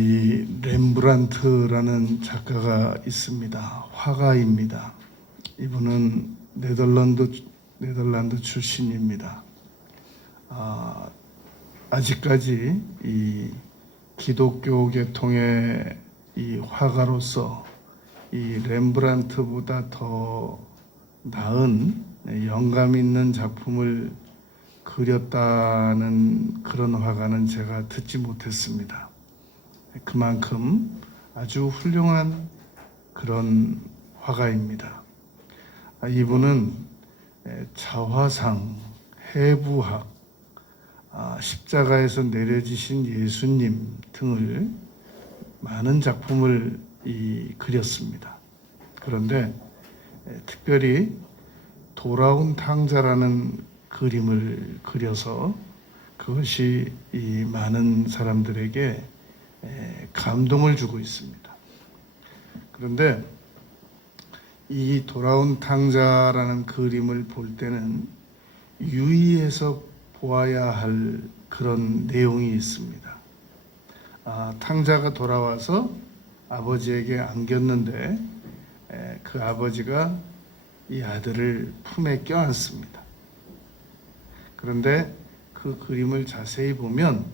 이 렘브란트라는 작가가 있습니다. 화가입니다. 이분은 네덜란드 출신입니다. 아직까지 이 기독교 계통의 이 화가로서 이 렘브란트보다 더 나은 영감 있는 작품을 그렸다는 그런 화가는 제가 듣지 못했습니다. 그만큼 아주 훌륭한 그런 화가입니다. 이분은 자화상, 해부학, 십자가에서 내려지신 예수님 등을 많은 작품을 그렸습니다. 그런데 특별히 돌아온 탕자라는 그림을 그려서 그것이 이 많은 사람들에게 감동을 주고 있습니다. 그런데 이 돌아온 탕자라는 그림을 볼 때는 유의해서 보아야 할 그런 내용이 있습니다. 탕자가 돌아와서 아버지에게 안겼는데 그 아버지가 이 아들을 품에 껴안습니다. 그런데 그 그림을 자세히 보면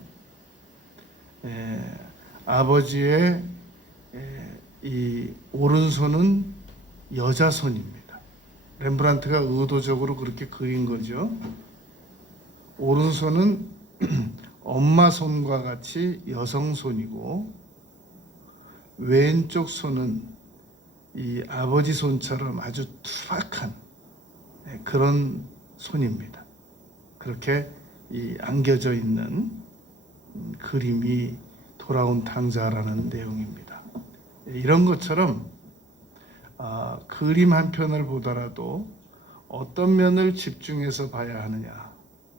아버지의 이 오른손은 여자 손입니다. 렘브란트가 의도적으로 그렇게 그린 거죠. 오른손은 엄마 손과 같이 여성 손이고 왼쪽 손은 이 아버지 손처럼 아주 투박한 그런 손입니다. 그렇게 안겨져 있는 그림이 돌아온 탕자라는 내용입니다. 이런 것처럼 그림 한 편을 보더라도 어떤 면을 집중해서 봐야 하느냐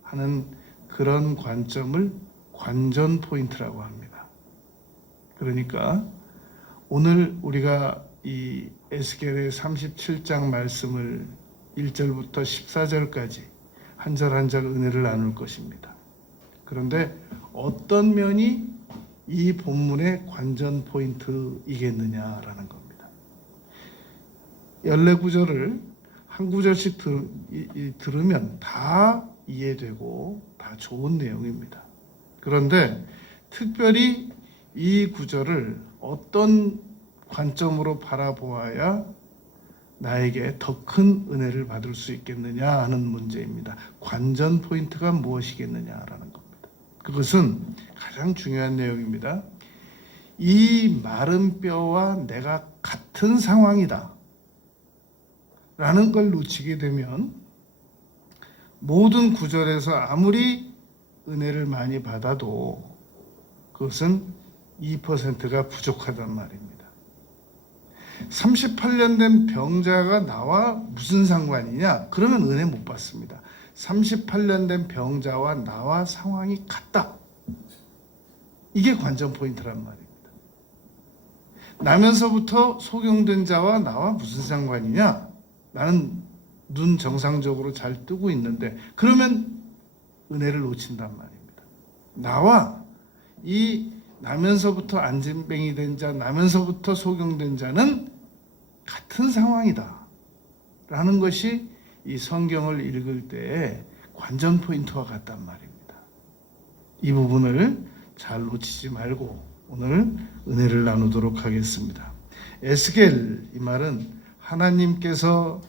하는 그런 관점을 관전 포인트라고 합니다. 그러니까 오늘 우리가 이 에스겔의 37장 말씀을 1절부터 14절까지 한 절 한 절 은혜를 나눌 것입니다. 그런데 어떤 면이 이 본문의 관전 포인트이겠느냐라는 겁니다. 14구절을 한 구절씩 들으면 다 이해되고 다 좋은 내용입니다. 그런데 특별히 이 구절을 어떤 관점으로 바라보아야 나에게 더 큰 은혜를 받을 수 있겠느냐 하는 문제입니다. 관전 포인트가 무엇이겠느냐라는 겁니다. 그것은 가장 중요한 내용입니다. 이 마른 뼈와 내가 같은 상황이다 라는 걸 놓치게 되면 모든 구절에서 아무리 은혜를 많이 받아도 그것은 2%가 부족하단 말입니다. 38년 된 병자가 나와 무슨 상관이냐? 그러면 은혜 못 받습니다. 38년 된 병자와 나와 상황이 같다. 이게 관전 포인트란 말입니다. 나면서부터 소경된 자와 나와 무슨 상관이냐? 나는 눈 정상적으로 잘 뜨고 있는데 그러면 은혜를 놓친단 말입니다. 나와 이 나면서부터 안진뱅이 된 자, 나면서부터 소경된 자는 같은 상황이다 라는 것이 이 성경을 읽을 때의 관전 포인트와 같단 말입니다. 이 부분을 잘 놓치지 말고 오늘 은혜를 나누도록 하겠습니다. 에스겔 이 말은 하나님께서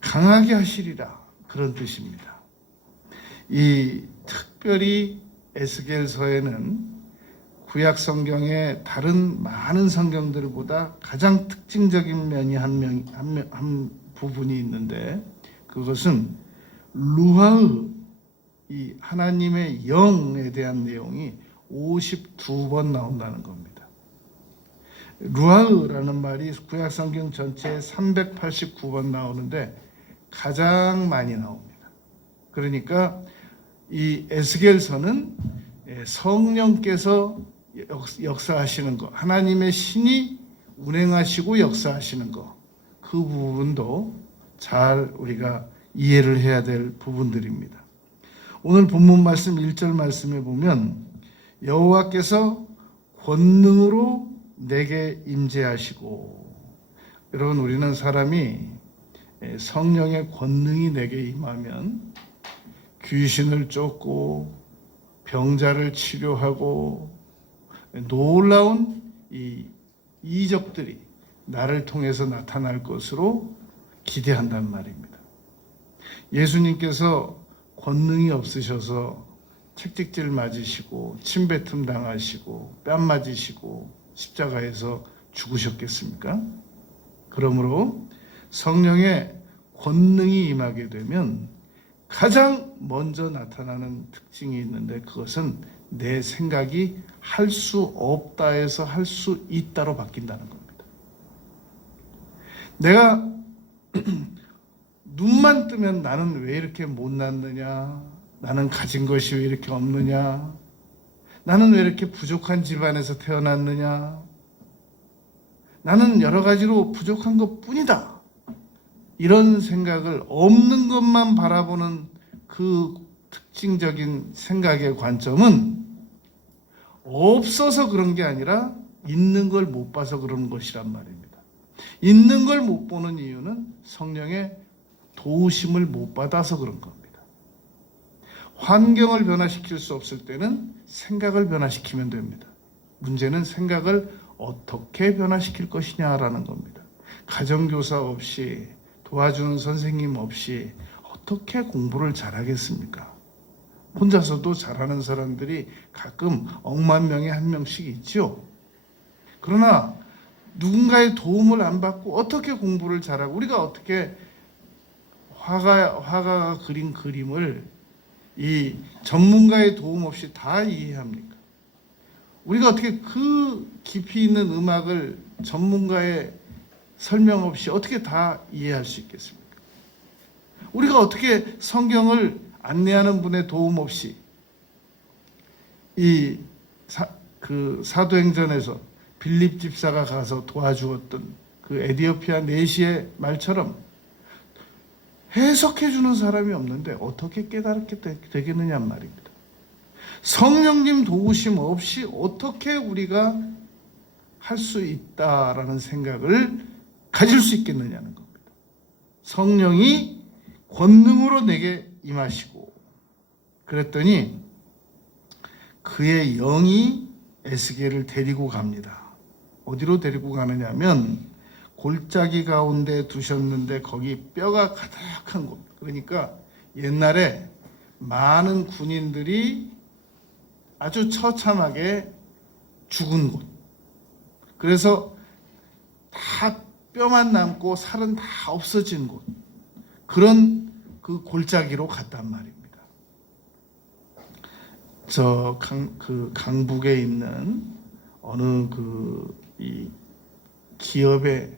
강하게 하시리라 그런 뜻입니다. 이 특별히 에스겔서에는 구약 성경의 다른 많은 성경들보다 가장 특징적인 면이 한 부분이 있는데 그것은 루하의 이 하나님의 영에 대한 내용이 52번 나온다는 겁니다. 루하의라는 말이 구약 성경 전체에 389번 나오는데 가장 많이 나옵니다. 그러니까 이 에스겔서는 성령께서 역사하시는 것, 하나님의 신이 운행하시고 역사하시는 것, 그 부분도 잘 우리가 이해를 해야 될 부분들입니다. 오늘 본문 말씀 1절 말씀에 보면 여호와께서 권능으로 내게 임재하시고. 여러분, 우리는 사람이 성령의 권능이 내게 임하면 귀신을 쫓고 병자를 치료하고 놀라운 이 이적들이 나를 통해서 나타날 것으로 기대한단 말입니다. 예수님께서 권능이 없으셔서 책찍질 맞으시고 침뱉음 당하시고 뺨 맞으시고 십자가에서 죽으셨겠습니까? 그러므로 성령의 권능이 임하게 되면 가장 먼저 나타나는 특징이 있는데, 그것은 내 생각이 할 수 없다에서 할 수 있다로 바뀐다는 겁니다. 내가 눈만 뜨면 나는 왜 이렇게 못났느냐, 나는 가진 것이 왜 이렇게 없느냐, 나는 왜 이렇게 부족한 집안에서 태어났느냐, 나는 여러 가지로 부족한 것뿐이다, 이런 생각을, 없는 것만 바라보는 그 특징적인 생각의 관점은 없어서 그런 게 아니라 있는 걸 못 봐서 그런 것이란 말입니다. 있는 걸 못 보는 이유는 성령의 도우심을 못 받아서 그런 겁니다. 환경을 변화시킬 수 없을 때는 생각을 변화시키면 됩니다. 문제는 생각을 어떻게 변화시킬 것이냐라는 겁니다. 가정교사 없이, 도와주는 선생님 없이 어떻게 공부를 잘하겠습니까? 혼자서도 잘하는 사람들이 가끔 억만 명에 한 명씩 있죠. 그러나 누군가의 도움을 안 받고 어떻게 공부를 잘하고, 우리가 어떻게 화가가 그린 그림을 이 전문가의 도움 없이 다 이해합니까? 우리가 어떻게 그 깊이 있는 음악을 전문가의 설명 없이 어떻게 다 이해할 수 있겠습니까? 우리가 어떻게 성경을 안내하는 분의 도움 없이 그 사도행전에서 빌립 집사가 가서 도와주었던 그 에디오피아 내시의 말처럼 해석해 주는 사람이 없는데 어떻게 깨달게 되겠느냐 말입니다. 성령님 도우심 없이 어떻게 우리가 할 수 있다라는 생각을 가질 수 있겠느냐는 겁니다. 성령이 권능으로 내게 임하시고, 그랬더니 그의 영이 에스겔을 데리고 갑니다. 어디로 데리고 가느냐면 골짜기 가운데 두셨는데 거기 뼈가 가득한 곳, 그러니까 옛날에 많은 군인들이 아주 처참하게 죽은 곳, 그래서 다 뼈만 남고 살은 다 없어진 곳, 그런 그 골짜기로 갔단 말입니다. 저 강북에 있는 어느 이 기업의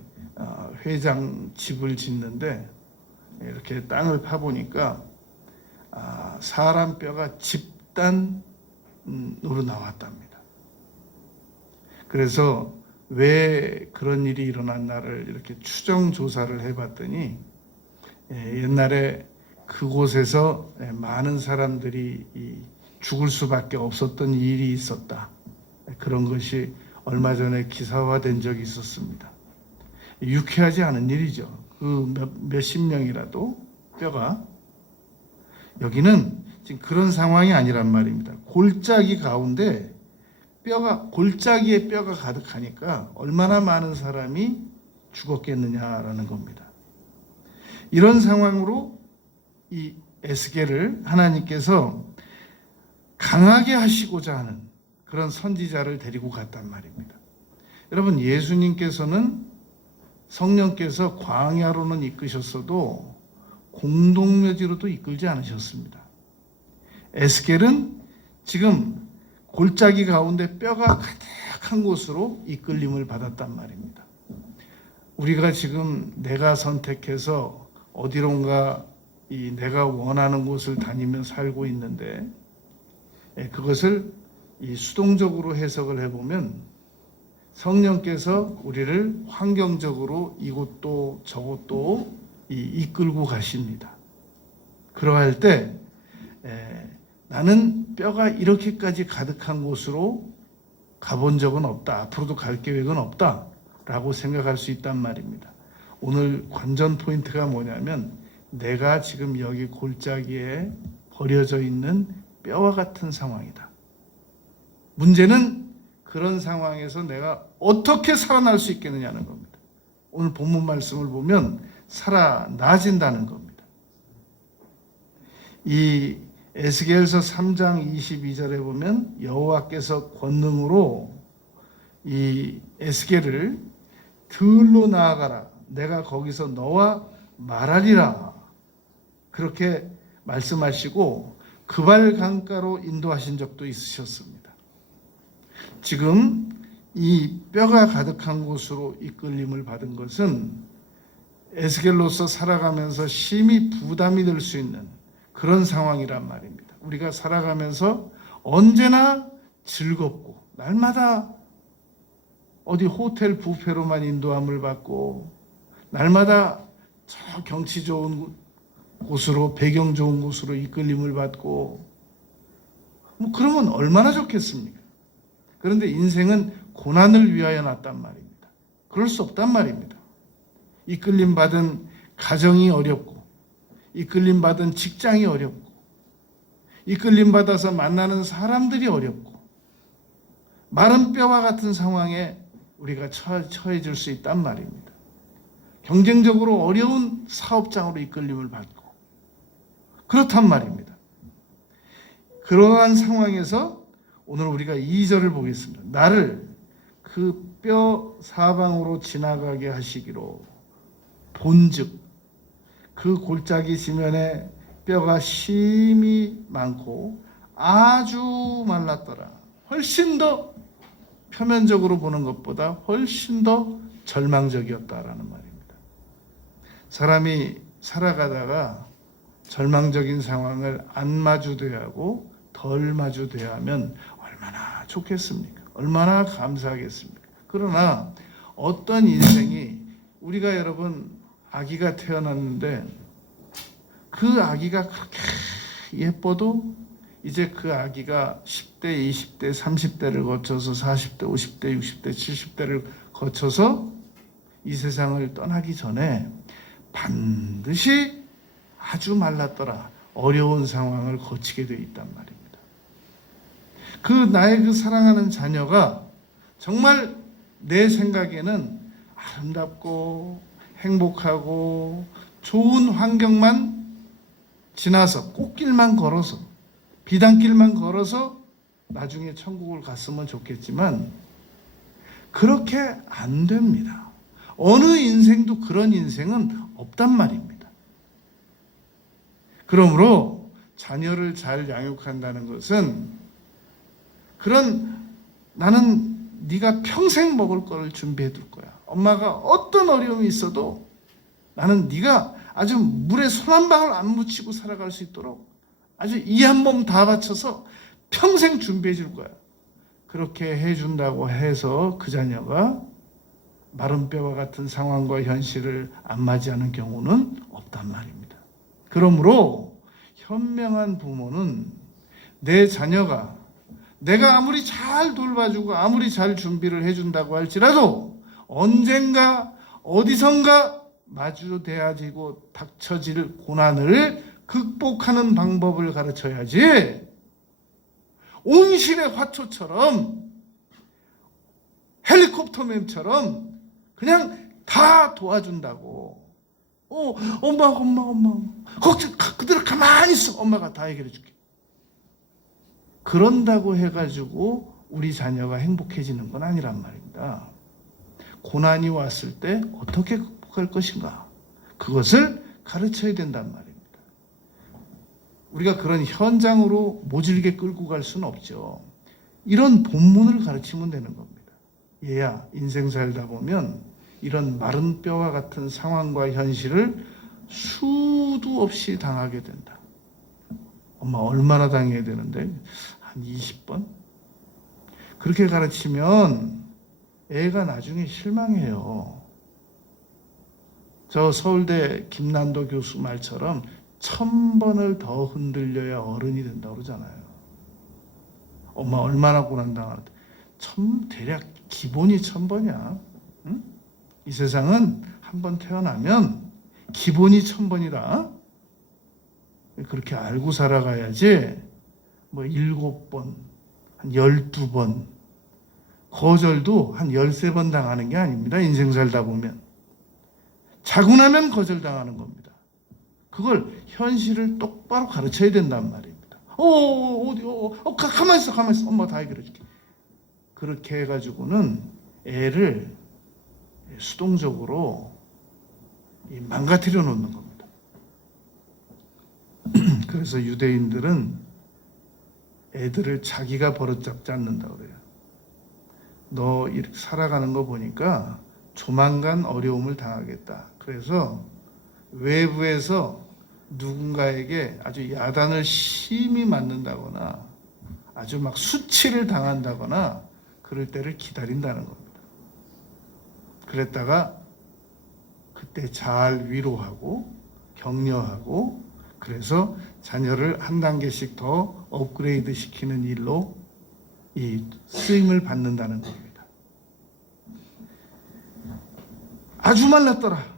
회장 집을 짓는데 이렇게 땅을 파보니까 사람 뼈가 집단으로 나왔답니다. 그래서 왜 그런 일이 일어났나를 이렇게 추정 조사를 해봤더니 옛날에 그곳에서 많은 사람들이 죽을 수밖에 없었던 일이 있었다. 그런 것이 얼마 전에 기사화된 적이 있었습니다. 유쾌하지 않은 일이죠. 그 몇십 명이라도 뼈가. 여기는 지금 그런 상황이 아니란 말입니다. 골짜기 가운데 골짜기에 뼈가 가득하니까 얼마나 많은 사람이 죽었겠느냐라는 겁니다. 이런 상황으로 이 에스겔을 하나님께서 강하게 하시고자 하는 그런 선지자를 데리고 갔단 말입니다. 여러분, 예수님께서는 성령께서 광야로는 이끄셨어도 공동묘지로도 이끌지 않으셨습니다. 에스겔은 지금 골짜기 가운데 뼈가 가득한 곳으로 이끌림을 받았단 말입니다. 우리가 지금 내가 선택해서 어디론가 내가 원하는 곳을 다니며 살고 있는데, 그것을 수동적으로 해석을 해보면 성령께서 우리를 환경적으로 이곳도 저곳도 이끌고 가십니다. 그러할 때 나는 뼈가 이렇게까지 가득한 곳으로 가본 적은 없다. 앞으로도 갈 계획은 없다. 라고 생각할 수 있단 말입니다. 오늘 관전 포인트가 뭐냐면 내가 지금 여기 골짜기에 버려져 있는 뼈와 같은 상황이다. 문제는 그런 상황에서 내가 어떻게 살아날 수 있겠느냐는 겁니다. 오늘 본문 말씀을 보면 살아나진다는 겁니다. 이 에스겔서 3장 22절에 보면 여호와께서 권능으로 이 에스겔을 들로 나아가라. 내가 거기서 너와 말하리라. 그렇게 말씀하시고 그발 강가로 인도하신 적도 있으셨습니다. 지금 이 뼈가 가득한 곳으로 이끌림을 받은 것은 에스겔로서 살아가면서 심히 부담이 될 수 있는 그런 상황이란 말입니다. 우리가 살아가면서 언제나 즐겁고 날마다 어디 호텔 뷔페로만 인도함을 받고 날마다 저 경치 좋은 곳으로 배경 좋은 곳으로 이끌림을 받고 뭐 그러면 얼마나 좋겠습니까? 그런데 인생은 고난을 위하여 났단 말입니다. 그럴 수 없단 말입니다. 이끌림 받은 가정이 어렵고 이끌림 받은 직장이 어렵고 이끌림 받아서 만나는 사람들이 어렵고 마른 뼈와 같은 상황에 우리가 처해질 수 있단 말입니다. 경쟁적으로 어려운 사업장으로 이끌림을 받고 그렇단 말입니다. 그러한 상황에서 오늘 우리가 2절을 보겠습니다. 나를 그 뼈 사방으로 지나가게 하시기로 본즉 그 골짜기 지면에 뼈가 심히 많고 아주 말랐더라. 훨씬 더 표면적으로 보는 것보다 훨씬 더 절망적이었다라는 말입니다. 사람이 살아가다가 절망적인 상황을 안 마주돼야 하고 덜 마주돼야 하면 얼마나 좋겠습니까? 얼마나 감사하겠습니까? 그러나 어떤 인생이 우리가 여러분 아기가 태어났는데 그 아기가 그렇게 예뻐도 이제 그 아기가 10대, 20대, 30대를 거쳐서 40대, 50대, 60대, 70대를 거쳐서 이 세상을 떠나기 전에 반드시 아주 말랐더라. 어려운 상황을 거치게 되어 있단 말입니다. 나의 그 사랑하는 자녀가 정말 내 생각에는 아름답고 행복하고 좋은 환경만 지나서 꽃길만 걸어서 비단길만 걸어서 나중에 천국을 갔으면 좋겠지만 그렇게 안 됩니다. 어느 인생도 그런 인생은 없단 말입니다. 그러므로 자녀를 잘 양육한다는 것은 나는 네가 평생 먹을 거를 준비해 둘 거야. 엄마가 어떤 어려움이 있어도 나는 네가 아주 물에 손 한 방울 안 묻히고 살아갈 수 있도록 아주 이 한 몸 다 바쳐서 평생 준비해 줄 거야. 그렇게 해준다고 해서 그 자녀가 마른 뼈와 같은 상황과 현실을 안 맞이하는 경우는 없단 말입니다. 그러므로 현명한 부모는 내 자녀가 내가 아무리 잘 돌봐주고 아무리 잘 준비를 해준다고 할지라도 언젠가 어디선가 마주대야지고 닥쳐질 고난을 극복하는 방법을 가르쳐야지 온실의 화초처럼 헬리콥터맨처럼 그냥 다 도와준다고 엄마 걱정 그대로 가만히 있어 엄마가 다 해결해 줄게 그런다고 해가지고 우리 자녀가 행복해지는 건 아니란 말입니다. 고난이 왔을 때 어떻게 극복할 것인가 그것을 가르쳐야 된단 말입니다. 우리가 그런 현장으로 모질게 끌고 갈 수는 없죠. 이런 본문을 가르치면 되는 겁니다. 얘야 인생 살다 보면 이런 마른 뼈와 같은 상황과 현실을 수도 없이 당하게 된다. 엄마 얼마나 당해야 되는데 한 20번? 그렇게 가르치면 애가 나중에 실망해요. 저 서울대 김난도 교수 말처럼 1000번을 더 흔들려야 어른이 된다고 그러잖아요. 엄마 얼마나 고난당하는데 대략 기본이 1000번이야. 응? 이 세상은 한 번 태어나면 기본이 1000번이다. 그렇게 알고 살아가야지. 뭐 7번, 한 12번, 거절도 한 13번 당하는 게 아닙니다. 인생 살다 보면. 자고 나면 거절당하는 겁니다. 그걸 현실을 똑바로 가르쳐야 된단 말입니다. 가만히 있어. 엄마 다 해결해 줄게. 그렇게 해가지고는 애를 수동적으로 망가뜨려 놓는 겁니다. 그래서 유대인들은 애들을 자기가 버릇잡지 않는다고 그래요. 너 이렇게 살아가는 거 보니까 조만간 어려움을 당하겠다. 그래서 외부에서 누군가에게 아주 야단을 심히 맞는다거나 아주 막 수치를 당한다거나 그럴 때를 기다린다는 겁니다. 그랬다가 그때 잘 위로하고 격려하고 그래서 자녀를 한 단계씩 더 업그레이드 시키는 일로 이 쓰임을 받는다는 겁니다. 아주 말랐더라.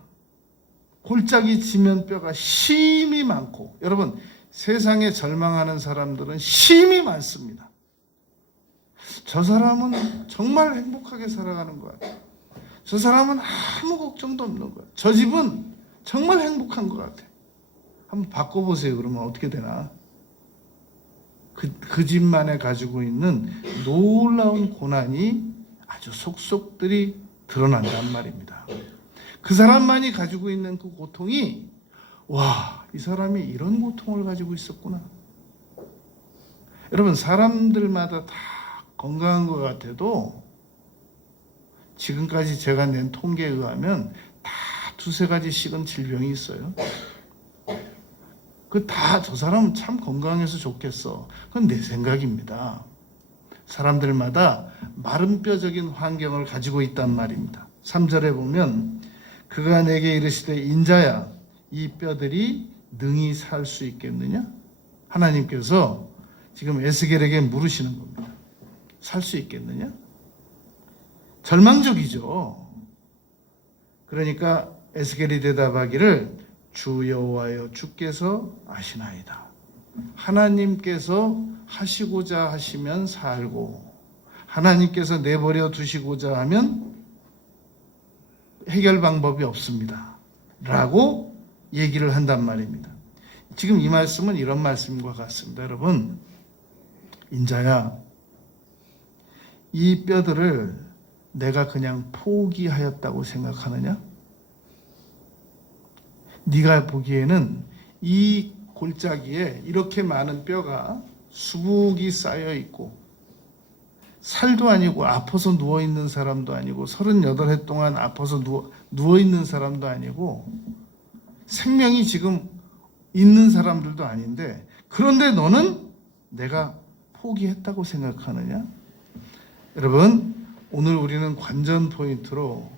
골짜기 지면뼈가 심이 많고, 여러분 세상에 절망하는 사람들은 심이 많습니다. 저 사람은 정말 행복하게 살아가는 것 같아요. 저 사람은 아무 걱정도 없는 거야. 저 집은 정말 행복한 것 같아. 한번 바꿔보세요. 그러면 어떻게 되나? 그 집만에 가지고 있는 놀라운 고난이 아주 속속들이 드러난단 말입니다. 그 사람만이 가지고 있는 그 고통이, 와, 이 사람이 이런 고통을 가지고 있었구나. 여러분, 사람들마다 다 건강한 것 같아도 지금까지 제가 낸 통계에 의하면 다 2-3가지씩은 질병이 있어요. 저 사람은 참 건강해서 좋겠어. 그건 내 생각입니다. 사람들마다 마른 뼈적인 환경을 가지고 있단 말입니다. 3절에 보면 그가 내게 이르시되 인자야 이 뼈들이 능히 살 수 있겠느냐? 하나님께서 지금 에스겔에게 물으시는 겁니다. 살 수 있겠느냐? 절망적이죠. 그러니까 에스겔이 대답하기를 주 여호와여 주께서 아시나이다. 하나님께서 하시고자 하시면 살고 하나님께서 내버려 두시고자 하면 해결 방법이 없습니다. 라고 얘기를 한단 말입니다. 지금 이 말씀은 이런 말씀과 같습니다. 여러분, 인자야, 이 뼈들을 내가 그냥 포기하였다고 생각하느냐? 네가 보기에는 이 골짜기에 이렇게 많은 뼈가 수북이 쌓여 있고 살도 아니고 아파서 누워있는 사람도 아니고 38해 동안 아파서 누워있는 사람도 아니고 생명이 지금 있는 사람들도 아닌데 그런데 너는 내가 포기했다고 생각하느냐? 여러분, 오늘 우리는 관전 포인트로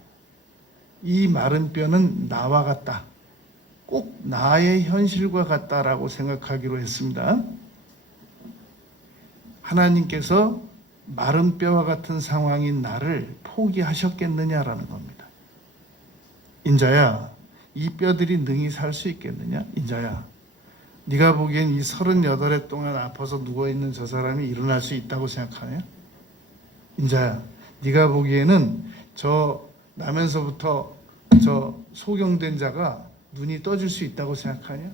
이 마른 뼈는 나와 같다. 꼭 나의 현실과 같다라고 생각하기로 했습니다. 하나님께서 마른 뼈와 같은 상황인 나를 포기하셨겠느냐라는 겁니다. 인자야, 이 뼈들이 능히 살 수 있겠느냐? 인자야, 네가 보기엔 이 38해 동안 아파서 누워있는 저 사람이 일어날 수 있다고 생각하냐? 인자야, 네가 보기에는 저 나면서부터 저 소경된 자가 눈이 떠질 수 있다고 생각하냐?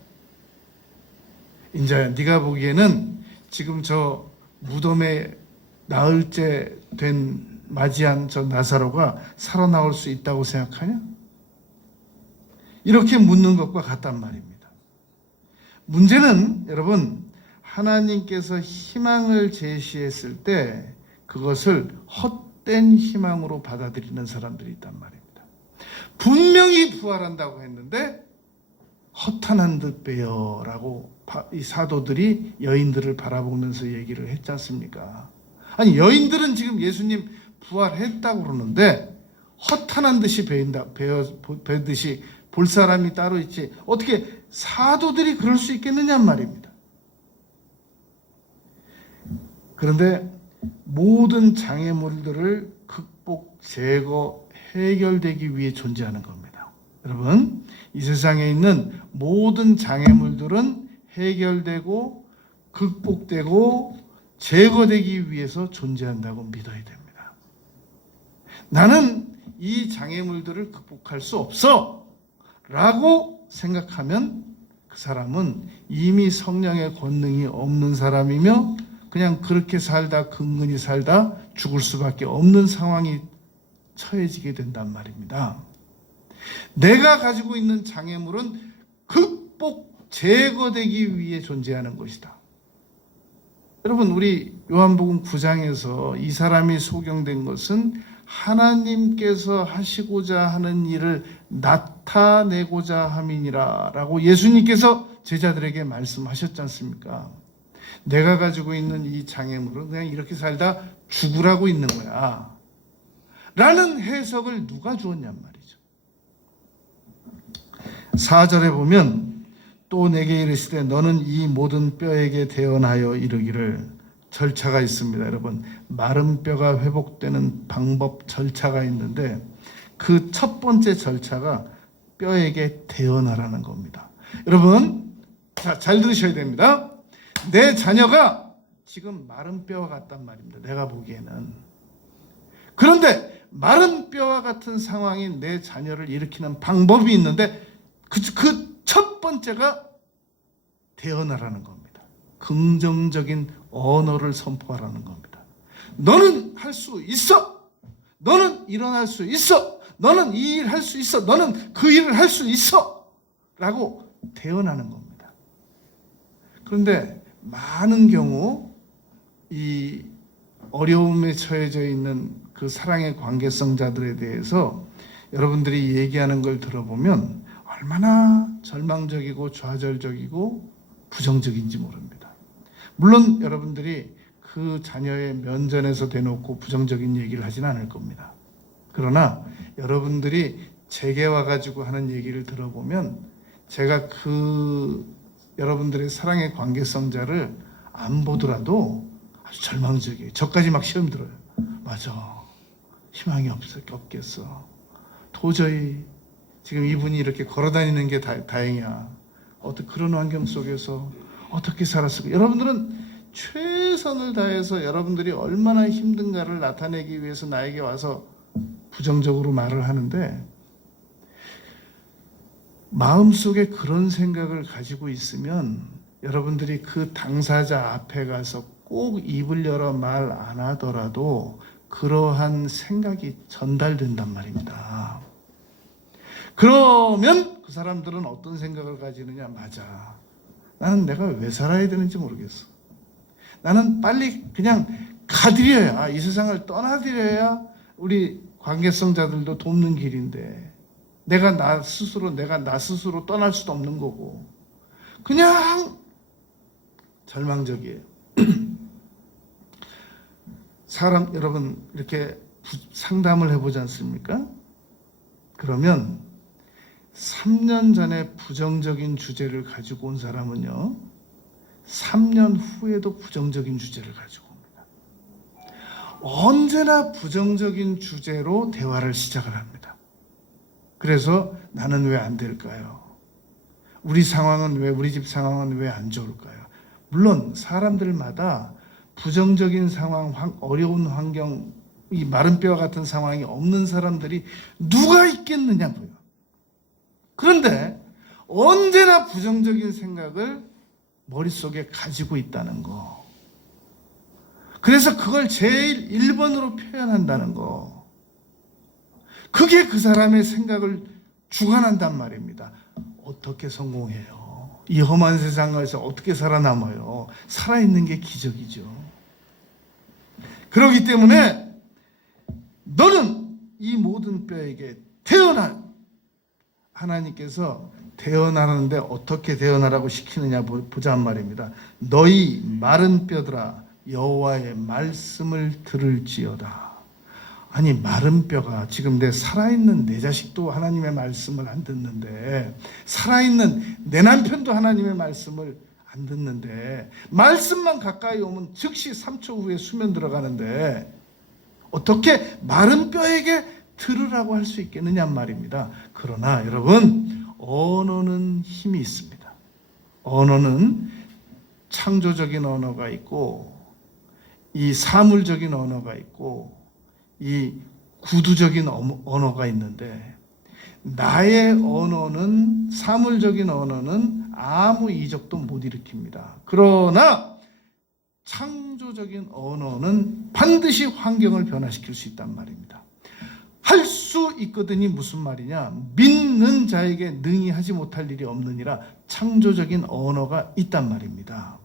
인자야, 네가 보기에는 지금 저 무덤에 나흘째 된 맞이한 저 나사로가 살아나올 수 있다고 생각하냐? 이렇게 묻는 것과 같단 말입니다. 문제는 여러분, 하나님께서 희망을 제시했을 때 그것을 헛된 희망으로 받아들이는 사람들이 있단 말입니다. 분명히 부활한다고 했는데 허탄한 듯 베어라고 이 사도들이 여인들을 바라보면서 얘기를 했지 않습니까? 아니, 여인들은 지금 예수님 부활했다고 그러는데 허탄한 듯이 베듯이 볼 사람이 따로 있지 어떻게 사도들이 그럴 수 있겠느냐 말입니다. 그런데 모든 장애물들을 극복, 제거, 해결되기 위해 존재하는 겁니다. 여러분, 이 세상에 있는 모든 장애물들은 해결되고 극복되고 제거되기 위해서 존재한다고 믿어야 됩니다. 나는 이 장애물들을 극복할 수 없어 라고 생각하면 그 사람은 이미 성령의 권능이 없는 사람이며 그냥 그렇게 살다 근근히 살다 죽을 수밖에 없는 상황이 처해지게 된단 말입니다. 내가 가지고 있는 장애물은 극복, 제거되기 위해 존재하는 것이다. 여러분, 우리 요한복음 9장에서 이 사람이 소경된 것은 하나님께서 하시고자 하는 일을 나타내고자 함이니라 라고 예수님께서 제자들에게 말씀하셨지 않습니까? 내가 가지고 있는 이 장애물은 그냥 이렇게 살다 죽으라고 있는 거야 라는 해석을 누가 주었냔 말이죠. 4절에 보면 또 내게 이르시되 너는 이 모든 뼈에게 대언하여 이르기를, 절차가 있습니다. 여러분, 마른 뼈가 회복되는 방법, 절차가 있는데 그 첫 번째 절차가 뼈에게 대언하라는 겁니다. 여러분, 잘 들으셔야 됩니다. 내 자녀가 지금 마른 뼈와 같단 말입니다. 내가 보기에는. 그런데 마른 뼈와 같은 상황인 내 자녀를 일으키는 방법이 있는데 그 첫 번째가 대언하라는 겁니다. 긍정적인 언어를 선포하라는 겁니다. 너는 할 수 있어. 너는 일어날 수 있어. 너는 이 일 할 수 있어. 너는 그 일을 할 수 있어. 라고 대언하는 겁니다. 그런데 많은 경우 이 어려움에 처해져 있는 그 사랑의 관계성자들에 대해서 여러분들이 얘기하는 걸 들어보면 얼마나 절망적이고 좌절적이고 부정적인지 모릅니다. 물론 여러분들이 그 자녀의 면전에서 대놓고 부정적인 얘기를 하진 않을 겁니다. 그러나 여러분들이 제게 와가지고 하는 얘기를 들어보면 제가 그 여러분들의 사랑의 관계성자를 안 보더라도 아주 절망적이에요. 저까지 막 시험 들어요. 맞아. 희망이 없겠어. 도저히 지금 이분이 이렇게 걸어다니는 게 다행이야. 어떻게 그런 환경 속에서 어떻게 살았을까? 여러분들은 최선을 다해서 여러분들이 얼마나 힘든가를 나타내기 위해서 나에게 와서 부정적으로 말을 하는데 마음속에 그런 생각을 가지고 있으면 여러분들이 그 당사자 앞에 가서 꼭 입을 열어 말 안 하더라도 그러한 생각이 전달된단 말입니다. 그러면 그 사람들은 어떤 생각을 가지느냐? 맞아. 나는 내가 왜 살아야 되는지 모르겠어. 나는 빨리 그냥 가드려야, 이 세상을 떠나드려야 우리 관계성자들도 돕는 길인데 내가 나 스스로 떠날 수도 없는 거고 그냥 절망적이에요. 사람 여러분 이렇게 상담을 해보지 않습니까? 그러면 3년 전에 부정적인 주제를 가지고 온 사람은요 3년 후에도 부정적인 주제를 가지고 옵니다. 언제나 부정적인 주제로 대화를 시작을 합니다. 그래서 나는 왜 안 될까요? 우리 집 상황은 왜 안 좋을까요? 물론 사람들마다 부정적인 상황, 어려운 환경, 이 마른 뼈 같은 상황이 없는 사람들이 누가 있겠느냐고요. 그런데 언제나 부정적인 생각을 머릿속에 가지고 있다는 거. 그래서 그걸 제일 1번으로 표현한다는 거. 그게 그 사람의 생각을 주관한단 말입니다. 어떻게 성공해요? 이 험한 세상에서 어떻게 살아남아요? 살아있는 게 기적이죠. 그렇기 때문에 너는 이 모든 뼈에게 태어날, 하나님께서 태어나는데 어떻게 태어나라고 시키느냐 보자 말입니다. 너희 마른 뼈들아 여호와의 말씀을 들을지어다. 아니 마른 뼈가 지금 살아있는 내 자식도 하나님의 말씀을 안 듣는데 살아있는 내 남편도 하나님의 말씀을 안 듣는데 말씀만 가까이 오면 즉시 3초 후에 수면 들어가는데 어떻게 마른 뼈에게 들으라고 할 수 있겠느냐 말입니다. 그러나 여러분, 언어는 힘이 있습니다. 언어는 창조적인 언어가 있고 이 사물적인 언어가 있고 이 구두적인 언어가 있는데, 나의 언어는, 사물적인 언어는 아무 이적도 못 일으킵니다. 그러나 창조적인 언어는 반드시 환경을 변화시킬 수 있단 말입니다. 할 수 있거든이 무슨 말이냐? 믿는 자에게 능히 하지 못할 일이 없느니라. 창조적인 언어가 있단 말입니다.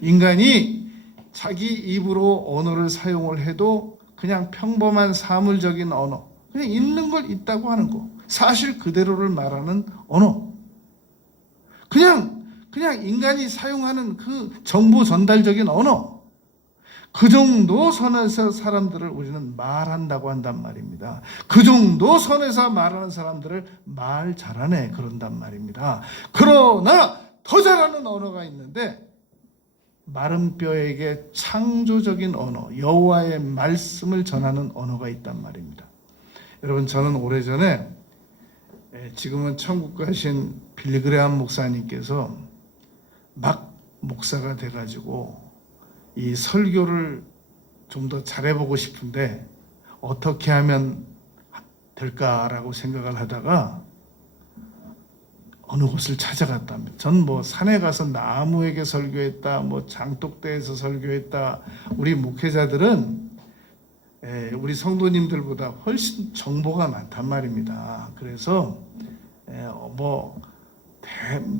인간이 자기 입으로 언어를 사용을 해도 그냥 평범한 사물적인 언어, 그냥 있는 걸 있다고 하는 거, 사실 그대로를 말하는 언어, 그냥 인간이 사용하는 그 정보 전달적인 언어, 그 정도 선에서 사람들을 우리는 말한다고 한단 말입니다. 그 정도 선에서 말하는 사람들을 말 잘하네 그런단 말입니다. 그러나 더 잘하는 언어가 있는데, 마른 뼈에게 창조적인 언어, 여호와의 말씀을 전하는 언어가 있단 말입니다. 여러분, 저는 오래전에, 지금은 천국 가신 빌리그레암 목사님께서 막 목사가 돼가지고 이 설교를 좀 더 잘해보고 싶은데 어떻게 하면 될까라고 생각을 하다가 어느 곳을 찾아갔다면, 전 뭐 산에 가서 나무에게 설교했다, 뭐 장독대에서 설교했다. 우리 목회자들은 우리 성도님들보다 훨씬 정보가 많단 말입니다. 그래서 뭐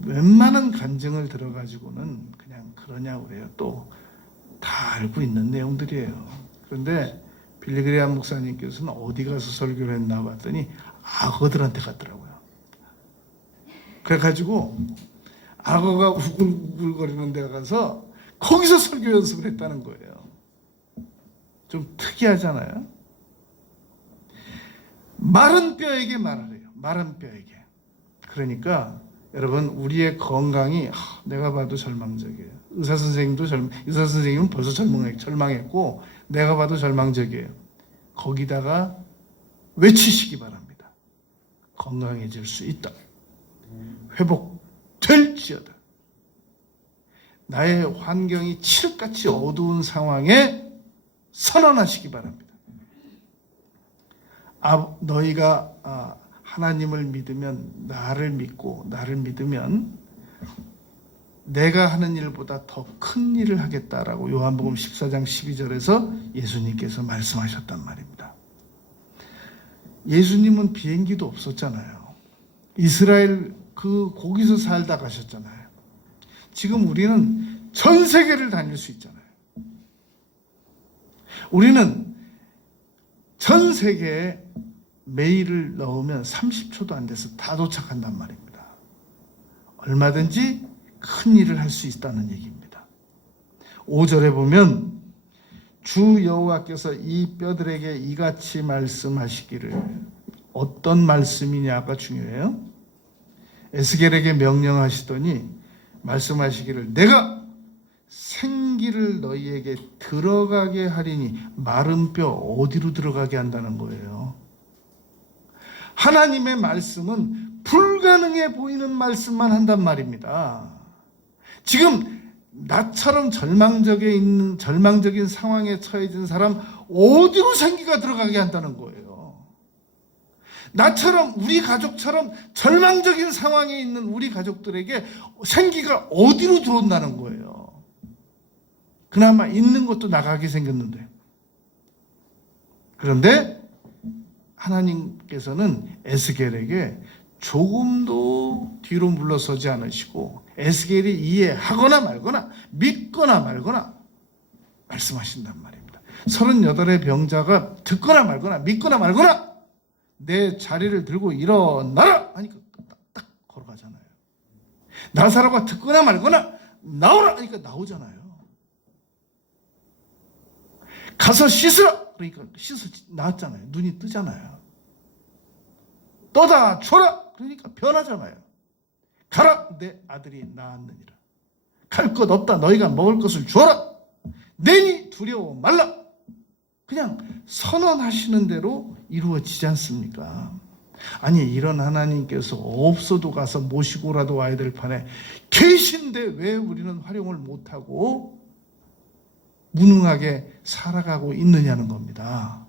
웬만한 간증을 들어가지고는 그냥 그러냐고 그래요. 또 다 알고 있는 내용들이에요. 그런데 빌리그레암 목사님께서는 어디 가서 설교를 했나 봤더니 악어들한테 갔더라고요. 그래가지고 악어가 우글우글거리는 데 가서 거기서 설교 연습을 했다는 거예요. 좀 특이하잖아요. 마른 뼈에게 말하래요. 마른 뼈에게. 그러니까 여러분, 우리의 건강이 내가 봐도 절망적이에요. 의사 선생님은 벌써 절망했고 내가 봐도 절망적이에요. 거기다가 외치시기 바랍니다. 건강해질 수 있다. 회복될지어다. 나의 환경이 칠흑같이 어두운 상황에 선언하시기 바랍니다. 너희가 하나님을 믿으면, 나를 믿으면 내가 하는 일보다 더 큰 일을 하겠다라고 요한복음 14장 12절에서 예수님께서 말씀하셨단 말입니다. 예수님은 비행기도 없었잖아요. 이스라엘 거기서 살다 가셨잖아요. 지금 우리는 전 세계를 다닐 수 있잖아요. 우리는 전 세계에 메일을 넣으면 30초도 안 돼서 다 도착한단 말입니다. 얼마든지 큰 일을 할 수 있다는 얘기입니다. 5절에 보면 주 여호와께서 이 뼈들에게 이같이 말씀하시기를, 어떤 말씀이냐가 중요해요. 에스겔에게 명령하시더니 말씀하시기를, 내가 생기를 너희에게 들어가게 하리니. 마른 뼈 어디로 들어가게 한다는 거예요. 하나님의 말씀은 불가능해 보이는 말씀만 한단 말입니다. 지금 나처럼 절망적인 상황에 처해진 사람 어디로 생기가 들어가게 한다는 거예요. 나처럼, 우리 가족처럼 절망적인 상황에 있는 우리 가족들에게 생기가 어디로 들어온다는 거예요. 그나마 있는 것도 나가게 생겼는데. 그런데 하나님께서는 에스겔에게 조금도 뒤로 물러서지 않으시고 에스겔이 이해하거나 말거나 믿거나 말거나 말씀하신단 말입니다. 38의 병자가 듣거나 말거나 믿거나 말거나 내 자리를 들고 일어나라 하니까 딱 걸어가잖아요. 나사로가 듣거나 말거나 나오라 하니까 나오잖아요. 가서 씻으라 그러니까 씻어 나왔잖아요. 눈이 뜨잖아요. 떠다 줘라 그러니까 변하잖아요. 가라, 내 아들이 나았느니라. 갈 것 없다. 너희가 먹을 것을 주어라. 내니 두려워 말라. 그냥 선언하시는 대로 이루어지지 않습니까? 아니 이런 하나님께서 없어도 가서 모시고라도 와야 될 판에 계신데 왜 우리는 활용을 못하고 무능하게 살아가고 있느냐는 겁니다.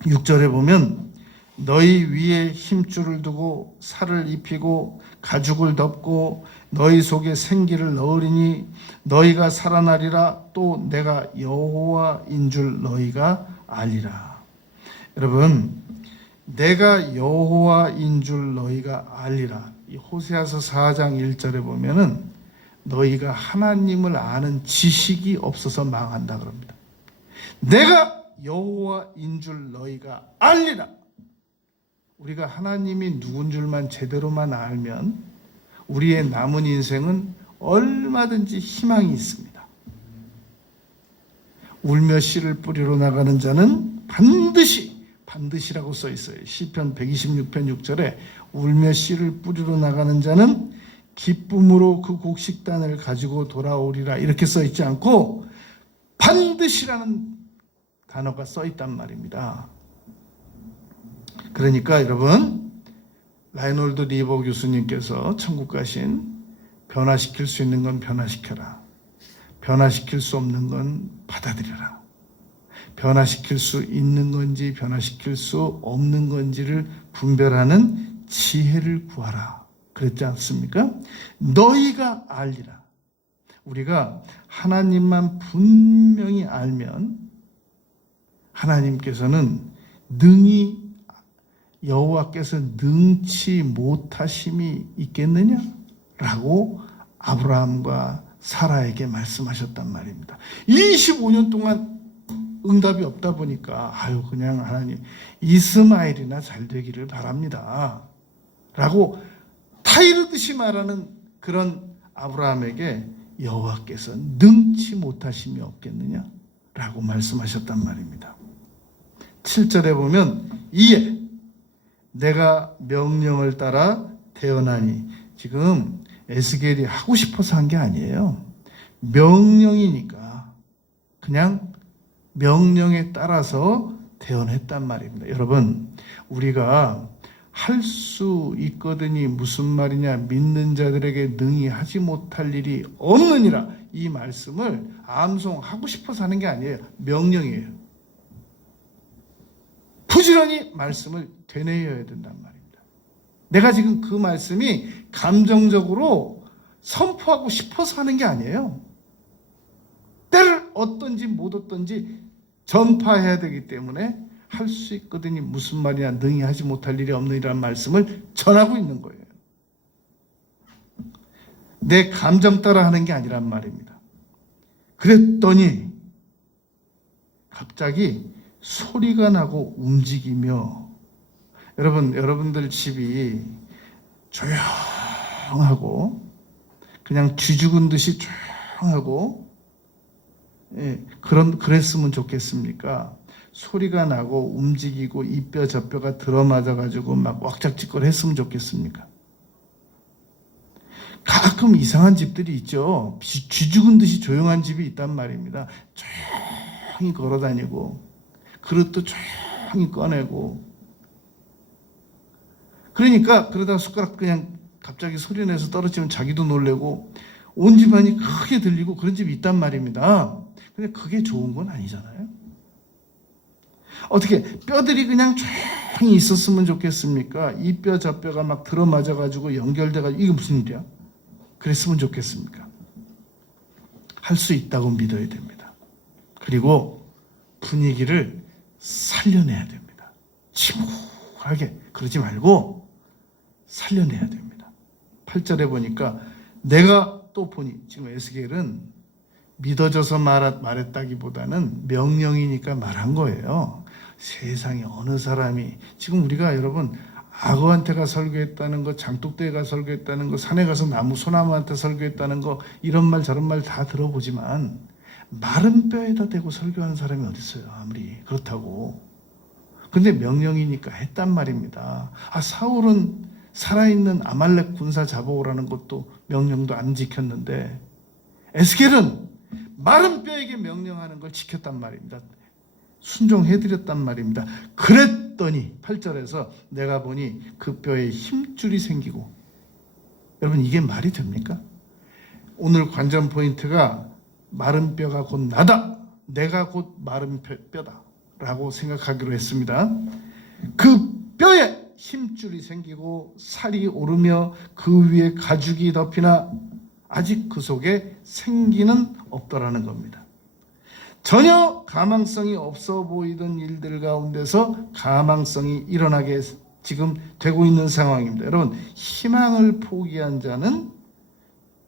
6절에 보면 너희 위에 힘줄을 두고 살을 입히고 가죽을 덮고 너희 속에 생기를 넣으리니 너희가 살아나리라. 또 내가 여호와인 줄 너희가 알리라. 여러분, 내가 여호와인 줄 너희가 알리라. 이 호세아서 4장 1절에 보면은 너희가 하나님을 아는 지식이 없어서 망한다 그럽니다. 내가 여호와인 줄 너희가 알리라. 우리가 하나님이 누군 줄만 제대로만 알면 우리의 남은 인생은 얼마든지 희망이 있습니다. 울며 씨를 뿌리러 나가는 자는 반드시라고 써 있어요. 시편 126편 6절에 울며 씨를 뿌리러 나가는 자는 기쁨으로 그 곡식단을 가지고 돌아오리라 이렇게 써 있지 않고 반드시라는 단어가 써 있단 말입니다. 그러니까 여러분, 라이놀드 리버 교수님께서 천국 가신 변화시킬 수 있는 건 변화시켜라. 변화시킬 수 없는 건 받아들여라. 변화시킬 수 있는 건지 변화시킬 수 없는 건지를 분별하는 지혜를 구하라. 그랬지 않습니까? 너희가 알리라. 우리가 하나님만 분명히 알면 하나님께서는 능히 여호와께서 능치 못하심이 있겠느냐라고 아브라함과 사라에게 말씀하셨단 말입니다. 25년 동안 응답이 없다 보니까 그냥 하나님 이스마엘이나 잘 되기를 바랍니다 라고 타이르듯이 말하는 그런 아브라함에게 여호와께서 능치 못하심이 없겠느냐 라고 말씀하셨단 말입니다. 7절에 보면 이에 내가 명령을 따라 태어나니, 지금 에스겔이 하고 싶어서 한 게 아니에요. 명령이니까 그냥 명령에 따라서 태어났단 말입니다. 여러분, 우리가 할 수 있거든이 무슨 말이냐, 믿는 자들에게 능히 하지 못할 일이 없느니라, 이 말씀을 암송하고 싶어서 하는 게 아니에요. 명령이에요. 부지런히 말씀을 되뇌어야 된단 말입니다. 내가 지금 그 말씀이 감정적으로 선포하고 싶어서 하는 게 아니에요. 때를 얻든지 못 얻든지 전파해야 되기 때문에 할 수 있거든이 무슨 말이냐, 능히 하지 못할 일이 없느니라는 말씀을 전하고 있는 거예요. 내 감정 따라 하는 게 아니란 말입니다. 그랬더니 갑자기 소리가 나고 움직이며, 여러분들 집이 조용하고 그냥 쥐 죽은 듯이 조용하고 그랬으면 좋겠습니까? 소리가 나고 움직이고 이 뼈 저 뼈가 들어맞아가지고 막 왁작지껄 했으면 좋겠습니까? 가끔 이상한 집들이 있죠. 쥐 죽은 듯이 조용한 집이 있단 말입니다. 조용히 걸어다니고 그릇도 조용히 꺼내고, 그러니까 그러다가 숟가락 그냥 갑자기 소리 내서 떨어지면 자기도 놀래고 온 집안이 크게 들리고 그런 집이 있단 말입니다. 근데 그게 좋은 건 아니잖아요. 어떻게 뼈들이 그냥 조용히 있었으면 좋겠습니까? 이 뼈 저 뼈가 막 들어맞아가지고 연결돼가지고 이게 무슨 일이야? 그랬으면 좋겠습니까? 할 수 있다고 믿어야 됩니다. 그리고 분위기를 살려내야 됩니다. 침묵하게 그러지 말고 살려내야 됩니다. 8절에 보니까 내가 또 보니, 지금 에스겔은 믿어져서 말했다기보다는 명령이니까 말한 거예요. 세상에 어느 사람이, 지금 우리가 여러분 악어한테 가 설교했다는 거, 장독대에 가 설교했다는 거, 산에 가서 소나무한테 설교했다는 거, 이런 말 저런 말 다 들어보지만 마른 뼈에다 대고 설교하는 사람이 어디 있어요? 아무리 그렇다고. 근데 명령이니까 했단 말입니다. 사울은 살아있는 아말렉 군사 잡아오라는 것도 명령도 안 지켰는데 에스겔은 마른 뼈에게 명령하는 걸 지켰단 말입니다. 순종해드렸단 말입니다. 그랬더니 8절에서 내가 보니 그 뼈에 힘줄이 생기고, 여러분 이게 말이 됩니까? 오늘 관전 포인트가 마른 뼈가 곧 나다, 내가 곧 마른 뼈다 라고 생각하기로 했습니다. 그 뼈에 힘줄이 생기고 살이 오르며 그 위에 가죽이 덮이나 아직 그 속에 생기는 없더라는 겁니다. 전혀 가망성이 없어 보이던 일들 가운데서 가망성이 일어나게 지금 되고 있는 상황입니다. 여러분, 희망을 포기한 자는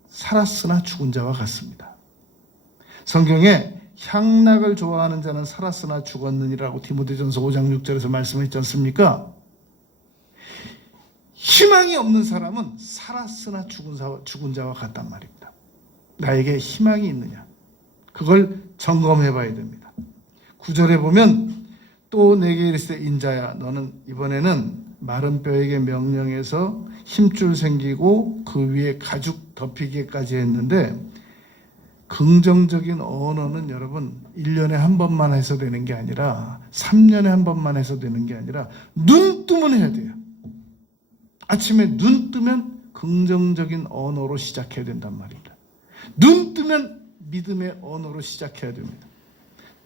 살았으나 죽은 자와 같습니다. 성경에 향락을 좋아하는 자는 살았으나 죽었느니라고 디모데전서 5장 6절에서 말씀했지 않습니까? 희망이 없는 사람은 살았으나 죽은 자와 같단 말입니다. 나에게 희망이 있느냐? 그걸 점검해 봐야 됩니다. 9절에 보면 또 내게 이르시되 인자야 너는 이번에는 마른 뼈에게 명령해서 힘줄 생기고 그 위에 가죽 덮이기까지 했는데, 긍정적인 언어는 여러분 1년에 한 번만 해서 되는 게 아니라 3년에 한 번만 해서 되는 게 아니라 눈 뜨면 해야 돼요. 아침에 눈 뜨면 긍정적인 언어로 시작해야 된단 말입니다. 눈 뜨면 믿음의 언어로 시작해야 됩니다.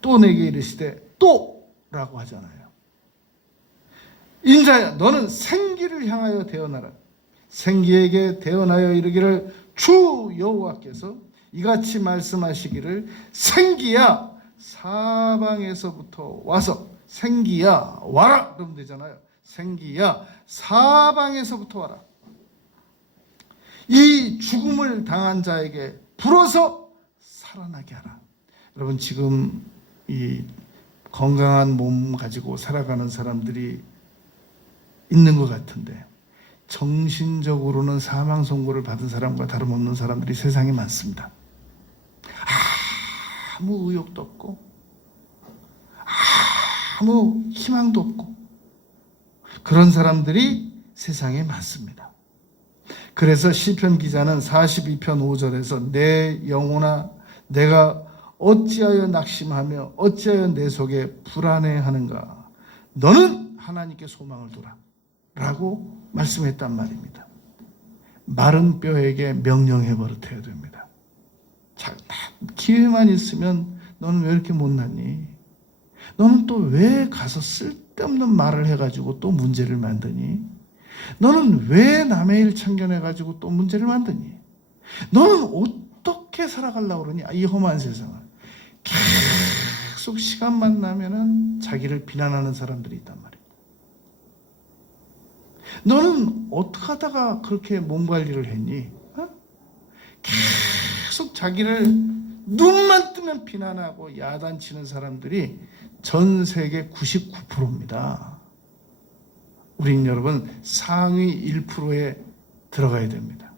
또 내게 이르시되 또라고 하잖아요. 인자야 너는 생기를 향하여 대언하라. 생기에게 대언하여 이르기를 주 여호와께서 이같이 말씀하시기를 생기야 사방에서부터 와서, 생기야 와라 그러면 되잖아요. 생기야 사방에서부터 와라. 이 죽음을 당한 자에게 불어서 살아나게 하라. 여러분 지금 이 건강한 몸 가지고 살아가는 사람들이 있는 것 같은데 정신적으로는 사망 선고를 받은 사람과 다름없는 사람들이 세상에 많습니다. 아무 의욕도 없고 아무 희망도 없고 그런 사람들이 세상에 많습니다. 그래서 시편 기자는 42편 5절에서 내 영혼아 내가 어찌하여 낙심하며 어찌하여 내 속에 불안해하는가, 너는 하나님께 소망을 두라 라고 말씀했단 말입니다. 마른 뼈에게 명령해 버릇해야 됩니다. 자, 기회만 있으면 너는 왜 이렇게 못났니? 너는 또 왜 가서 쓸데없는 말을 해가지고 또 문제를 만드니? 너는 왜 남의 일 참견해가지고 또 문제를 만드니? 너는 어떻게 살아가려고 그러니? 이 험한 세상을. 계속 시간만 나면은 자기를 비난하는 사람들이 있단 말이에요. 너는 어떻게 하다가 그렇게 몸 관리를 했니? 계속 자기를 눈만 뜨면 비난하고 야단치는 사람들이 전 세계 99%입니다. 우린 여러분 상위 1%에 들어가야 됩니다.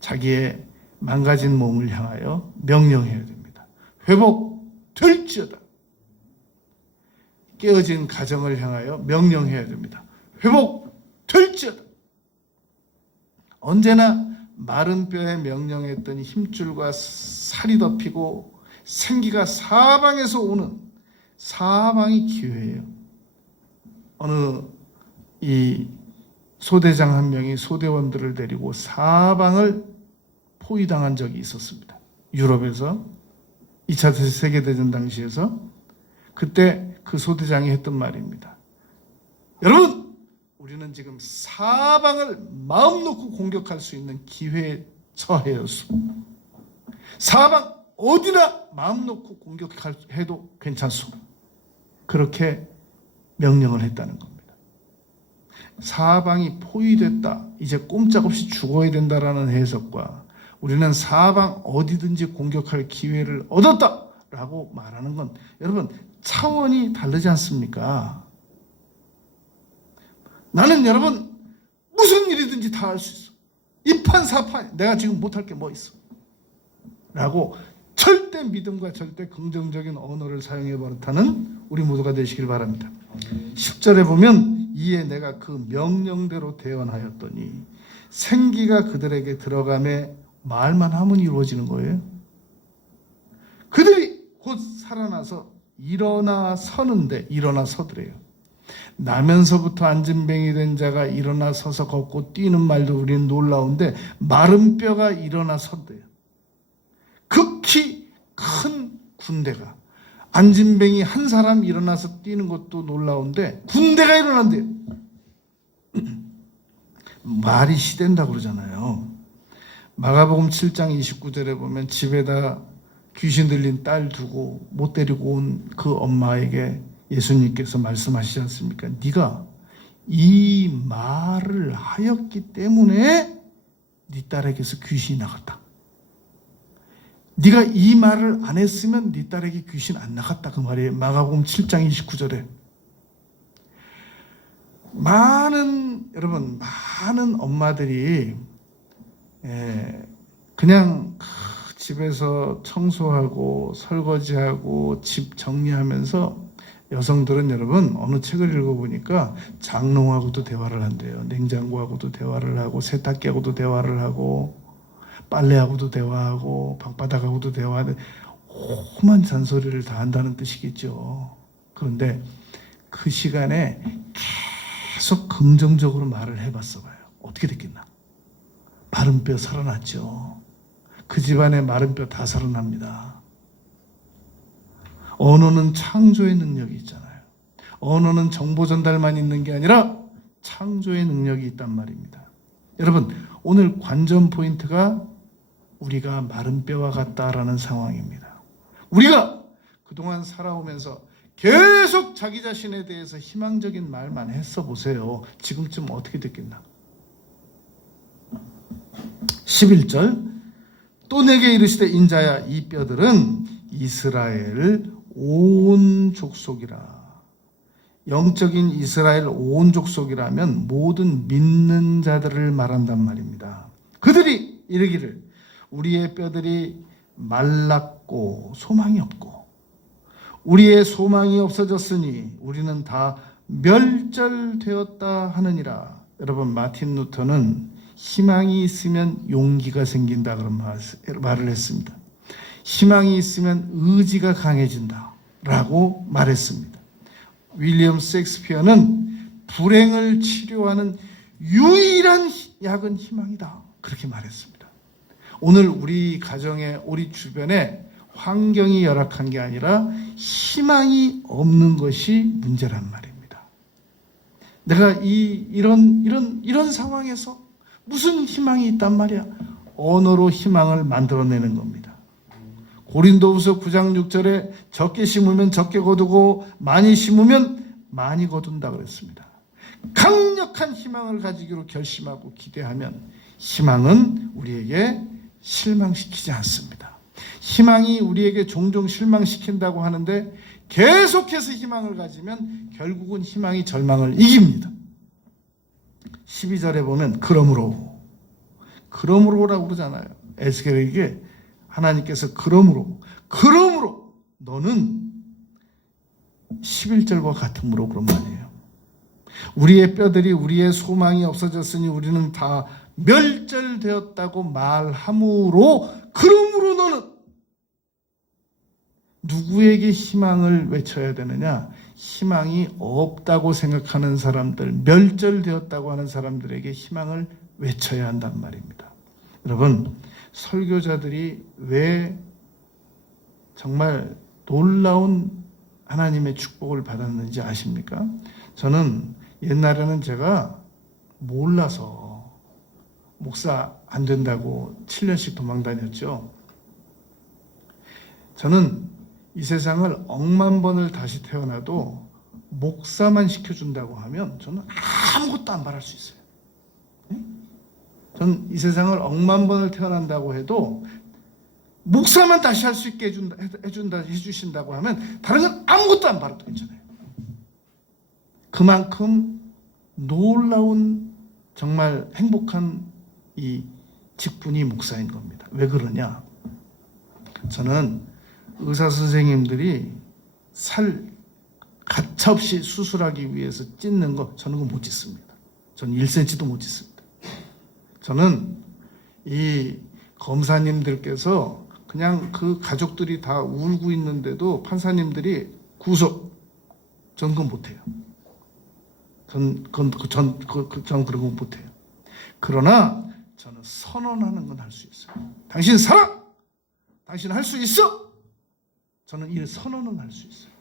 자기의 망가진 몸을 향하여 명령해야 됩니다. 회복될지어다. 깨어진 가정을 향하여 명령해야 됩니다. 회복될지어다. 언제나 마른 뼈에 명령했더니 힘줄과 살이 덮이고 생기가 사방에서 오는, 사방이 기회예요. 어느 이 소대장 한 명이 소대원들을 데리고 사방을 포위당한 적이 있었습니다. 유럽에서 2차 세계대전 당시에서. 그때 그 소대장이 했던 말입니다. 여러분, 우리는 지금 사방을 마음 놓고 공격할 수 있는 기회에 처해요. 사방 어디나 마음 놓고 공격해도 괜찮소. 그렇게 명령을 했다는 겁니다. 사방이 포위됐다, 이제 꼼짝없이 죽어야 된다라는 해석과 우리는 사방 어디든지 공격할 기회를 얻었다라고 말하는 건 여러분 차원이 다르지 않습니까? 나는 여러분 무슨 일이든지 다 할 수 있어. 이판사판 내가 지금 못할 게 뭐 있어? 라고 절대 믿음과 절대 긍정적인 언어를 사용해 버릇하는 우리 모두가 되시길 바랍니다. 10절에 보면 이에 내가 그 명령대로 대언하였더니 생기가 그들에게 들어가매 말만 하면 이루어지는 거예요. 그들이 곧 살아나서 일어나 서더래요. 나면서부터 안진뱅이 된 자가 일어나 서서 걷고 뛰는 말도 우리는 놀라운데 마른 뼈가 일어나 섰대요. 극히 큰 군대가, 안진뱅이 한 사람 일어나서 뛰는 것도 놀라운데 군대가 일어난대요. 말이 시댄다고 그러잖아요. 마가복음 7장 29절에 보면 집에다 귀신 들린 딸 두고 못 데리고 온 그 엄마에게 예수님께서 말씀하시지 않습니까? 네가 이 말을 하였기 때문에 네 딸에게서 귀신이 나갔다. 네가 이 말을 안 했으면 네 딸에게 귀신 안 나갔다, 그 말이에요. 마가복음 7장 29절에. 여러분 많은 엄마들이 그냥 집에서 청소하고 설거지하고 집 정리하면서 여성들은 여러분 어느 책을 읽어보니까 장롱하고도 대화를 한대요. 냉장고하고도 대화를 하고 세탁기하고도 대화를 하고 빨래하고도 대화하고 방바닥하고도 대화하는 험한 잔소리를 다 한다는 뜻이겠죠. 그런데 그 시간에 계속 긍정적으로 말을 해봤어 봐요. 어떻게 됐겠나? 마른 뼈 살아났죠. 그 집안의 마른 뼈 다 살아납니다. 언어는 창조의 능력이 있잖아요. 언어는 정보 전달만 있는 게 아니라 창조의 능력이 있단 말입니다. 여러분, 오늘 관전 포인트가 우리가 마른 뼈와 같다라는 상황입니다. 우리가 그동안 살아오면서 계속 자기 자신에 대해서 희망적인 말만 했어 보세요. 지금쯤 어떻게 됐겠나? 11절, 또 내게 이르시되 인자야 이 뼈들은 이스라엘 온 족속이라. 영적인 이스라엘 온 족속이라면 모든 믿는 자들을 말한단 말입니다. 그들이 이르기를 우리의 뼈들이 말랐고 소망이 없고 우리의 소망이 없어졌으니 우리는 다 멸절되었다 하느니라. 여러분, 마틴 루터는 희망이 있으면 용기가 생긴다 그런 말을 했습니다. 희망이 있으면 의지가 강해진다 라고 말했습니다. 윌리엄 셰익스피어는 불행을 치료하는 유일한 약은 희망이다 그렇게 말했습니다. 오늘 우리 가정에, 우리 주변에 환경이 열악한 게 아니라 희망이 없는 것이 문제란 말입니다. 내가 이런 상황에서 무슨 희망이 있단 말이야? 언어로 희망을 만들어내는 겁니다. 고린도후서 9장 6절에 적게 심으면 적게 거두고 많이 심으면 많이 거둔다 그랬습니다. 강력한 희망을 가지기로 결심하고 기대하면 희망은 우리에게 실망시키지 않습니다. 희망이 우리에게 종종 실망시킨다고 하는데 계속해서 희망을 가지면 결국은 희망이 절망을 이깁니다. 12절에 보면 그러므로라고 그러잖아요. 에스겔에게 하나님께서 그러므로 너는 11절과 같으므로 그런 말이에요. 우리의 뼈들이 우리의 소망이 없어졌으니 우리는 다 멸절되었다고 말함으로 그러므로 너는 누구에게 희망을 외쳐야 되느냐? 희망이 없다고 생각하는 사람들, 멸절되었다고 하는 사람들에게 희망을 외쳐야 한단 말입니다. 여러분, 설교자들이 왜 정말 놀라운 하나님의 축복을 받았는지 아십니까? 저는 옛날에는 제가 몰라서 목사 안 된다고 7년씩 도망 다녔죠. 저는 이 세상을 억만 번을 다시 태어나도 목사만 시켜준다고 하면 저는 아무것도 안 바랄 수 있어요. 저는 이 세상을 억만 번을 태어난다고 해도 목사만 다시 할 수 있게 해주신다고 하면 다른 건 아무것도 안 바라도 괜찮아요. 그만큼 놀라운 정말 행복한 이 직분이 목사인 겁니다. 왜 그러냐? 저는 의사 선생님들이 가차없이 수술하기 위해서 찢는 거, 저는 그거 못 찢습니다. 저는 1cm도 못 찢습니다. 저는 이 검사님들께서 그냥 그 가족들이 다 울고 있는데도 판사님들이 구속, 전 그건 못해요. 전 그런 거 못해요. 그러나 저는 선언하는 건 할 수 있어요. 당신 살아! 당신 할 수 있어! 저는 이 선언은 할 수 있어요.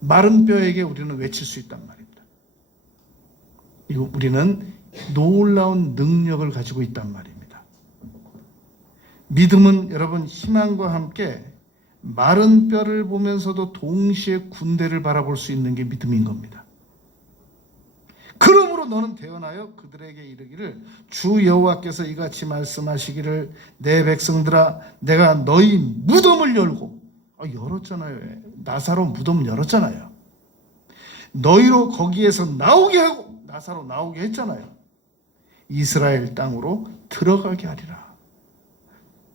마른 뼈에게 우리는 외칠 수 있단 말입니다. 이거 우리는 놀라운 능력을 가지고 있단 말입니다. 믿음은 여러분 희망과 함께 마른 뼈를 보면서도 동시에 군대를 바라볼 수 있는 게 믿음인 겁니다. 그러므로 너는 대언하여 그들에게 이르기를 주 여호와께서 이같이 말씀하시기를 내 백성들아 내가 너희 무덤을 열고 열었잖아요. 나사로 무덤 열었잖아요. 너희로 거기에서 나오게 하고 나사로 나오게 했잖아요. 이스라엘 땅으로 들어가게 하리라.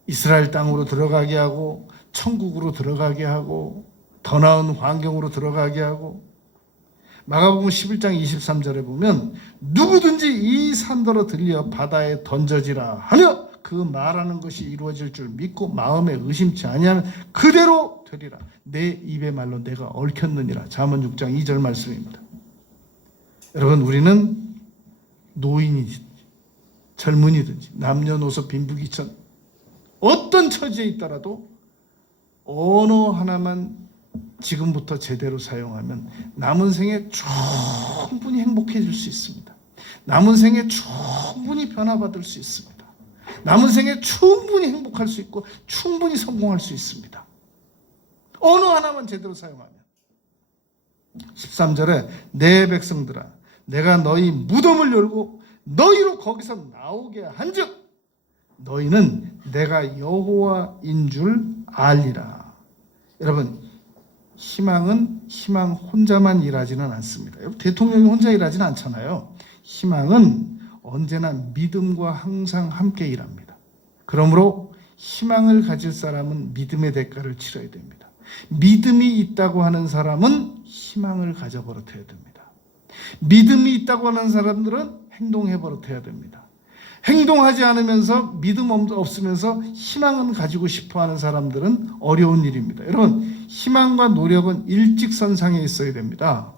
이스라엘 땅으로 들어가게 하고 천국으로 들어가게 하고 더 나은 환경으로 들어가게 하고 마가복음 11장 23절에 보면 누구든지 이 산더러 들려 바다에 던져지라 하며 그 말하는 것이 이루어질 줄 믿고 마음에 의심치 아니하면 그대로 되리라. 내 입의 말로 내가 얽혔느니라. 잠언 6장 2절 말씀입니다. 여러분 우리는 노인이든지 젊은이든지 남녀노소 빈부귀천 어떤 처지에 있더라도 언어 하나만 지금부터 제대로 사용하면 남은 생에 충분히 행복해질 수 있습니다. 남은 생에 충분히 변화받을 수 있습니다. 남은 생에 충분히 행복할 수 있고 충분히 성공할 수 있습니다. 언어 하나만 제대로 사용하면. 13절에 내 백성들아 내가 너희 무덤을 열고 너희로 거기서 나오게 한즉 너희는 내가 여호와인 줄 알리라. 여러분 희망은 희망 혼자만 일하지는 않습니다. 대통령이 혼자 일하지는 않잖아요. 희망은 언제나 믿음과 항상 함께 일합니다. 그러므로 희망을 가질 사람은 믿음의 대가를 치러야 됩니다. 믿음이 있다고 하는 사람은 희망을 가져 버릇해야 됩니다. 믿음이 있다고 하는 사람들은 행동해 버릇해야 됩니다. 행동하지 않으면서 믿음 없으면서 희망은 가지고 싶어하는 사람들은 어려운 일입니다. 여러분 희망과 노력은 일직선상에 있어야 됩니다.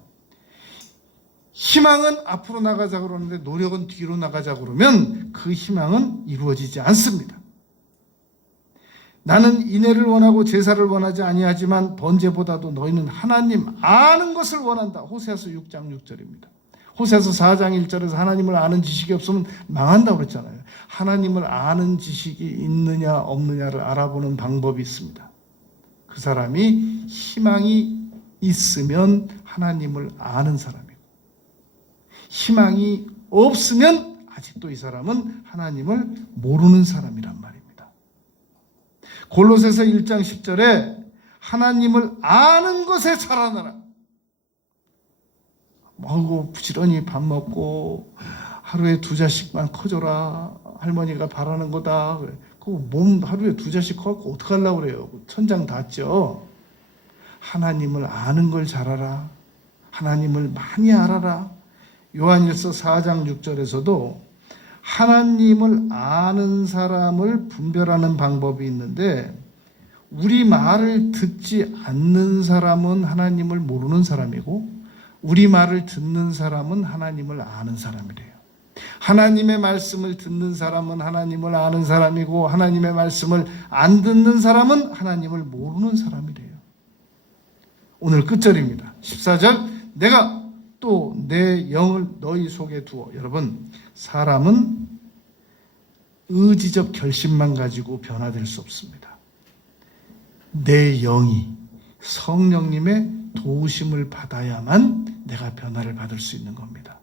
희망은 앞으로 나가자 그러는데 노력은 뒤로 나가자 그러면 그 희망은 이루어지지 않습니다. 나는 인애를 원하고 제사를 원하지 아니하지만 번제보다도 너희는 하나님 아는 것을 원한다. 호세아서 6장 6절입니다. 호세아서 4장 1절에서 하나님을 아는 지식이 없으면 망한다고 그랬잖아요. 하나님을 아는 지식이 있느냐 없느냐를 알아보는 방법이 있습니다. 그 사람이 희망이 있으면 하나님을 아는 사람이고 희망이 없으면 아직도 이 사람은 하나님을 모르는 사람이란 말입니다. 골로새서 1장 10절에 하나님을 아는 것에 자라나라. 부지런히 밥 먹고 하루에 2자씩만 커줘라. 할머니가 바라는 거다. 그 몸 하루에 2자씩 커갖고 어떡하려고 그래요. 천장 닿죠. 하나님을 아는 걸 잘하라. 하나님을 많이 알아라. 요한일서 4장 6절에서도 하나님을 아는 사람을 분별하는 방법이 있는데 우리 말을 듣지 않는 사람은 하나님을 모르는 사람이고 우리 말을 듣는 사람은 하나님을 아는 사람이래요. 하나님의 말씀을 듣는 사람은 하나님을 아는 사람이고 하나님의 말씀을 안 듣는 사람은 하나님을 모르는 사람이래요. 오늘 끝절입니다. 14절 내가 또 내 영을 너희 속에 두어. 여러분 사람은 의지적 결심만 가지고 변화될 수 없습니다. 내 영이 성령님의 도우심을 받아야만 내가 변화를 받을 수 있는 겁니다.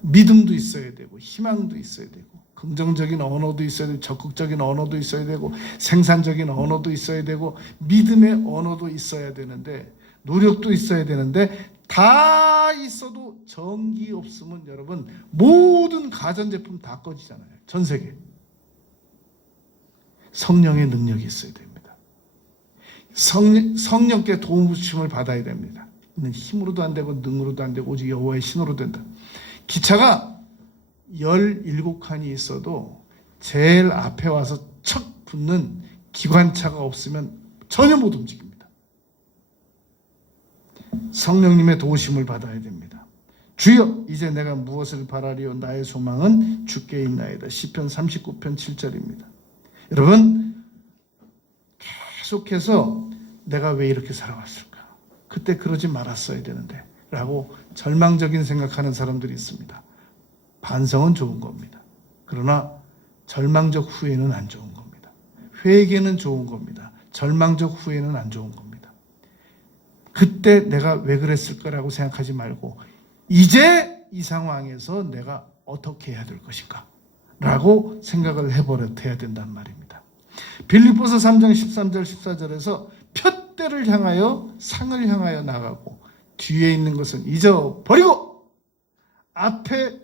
믿음도 있어야 되고 희망도 있어야 되고 긍정적인 언어도 있어야 되고 적극적인 언어도 있어야 되고 생산적인 언어도 있어야 되고 믿음의 언어도 있어야 되는데 노력도 있어야 되는데 다 있어도 전기 없으면 여러분 모든 가전제품 다 꺼지잖아요. 전 세계. 성령의 능력이 있어야 됩니다. 성령께 도움 주심을 받아야 됩니다. 이는 힘으로도 안 되고 능으로도 안 되고 오직 여호와의 신으로 된다. 기차가 17칸이 있어도 제일 앞에 와서 척 붙는 기관차가 없으면 전혀 못 움직입니다. 성령님의 도우심을 받아야 됩니다. 주여 이제 내가 무엇을 바라리요 나의 소망은 주께 있나이다. 시편 39편 7절입니다. 여러분 계속해서 내가 왜 이렇게 살아왔을까? 그때 그러지 말았어야 되는데 라고 절망적인 생각하는 사람들이 있습니다. 반성은 좋은 겁니다. 그러나 절망적 후회는 안 좋은 겁니다. 회개는 좋은 겁니다. 절망적 후회는 안 좋은 겁니다. 그때 내가 왜 그랬을까라고 생각하지 말고 이제 이 상황에서 내가 어떻게 해야 될 것인가 라고 생각을 해야 된단 말입니다. 빌립보서 3장 13절 14절에서 푯대를 향하여 상을 향하여 나가고 뒤에 있는 것은 잊어버리고 앞에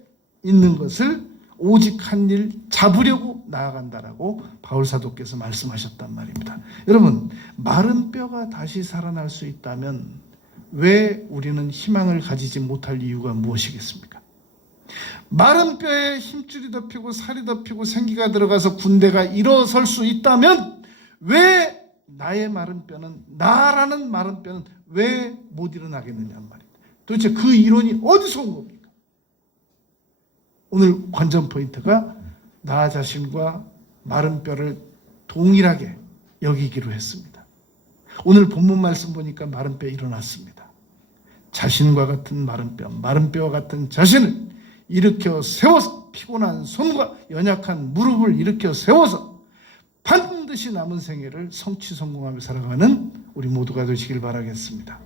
있는 것을 오직 한 일 잡으려고 나아간다라고 바울 사도께서 말씀하셨단 말입니다. 여러분 마른 뼈가 다시 살아날 수 있다면 왜 우리는 희망을 가지지 못할 이유가 무엇이겠습니까? 마른 뼈에 힘줄이 덮이고 살이 덮이고 생기가 들어가서 군대가 일어설 수 있다면 왜 나의 마른 뼈는 나라는 마른 뼈는 왜 못 일어나겠느냐 말입니다. 도대체 그 이론이 어디서 온 겁니까? 오늘 관전 포인트가 나 자신과 마른 뼈를 동일하게 여기기로 했습니다. 오늘 본문 말씀 보니까 마른 뼈 일어났습니다. 자신과 같은 마른 뼈와 같은 자신을 일으켜 세워서 피곤한 손과 연약한 무릎을 일으켜 세워서 반드시 남은 생애를 성취 성공하며 살아가는 우리 모두가 되시길 바라겠습니다.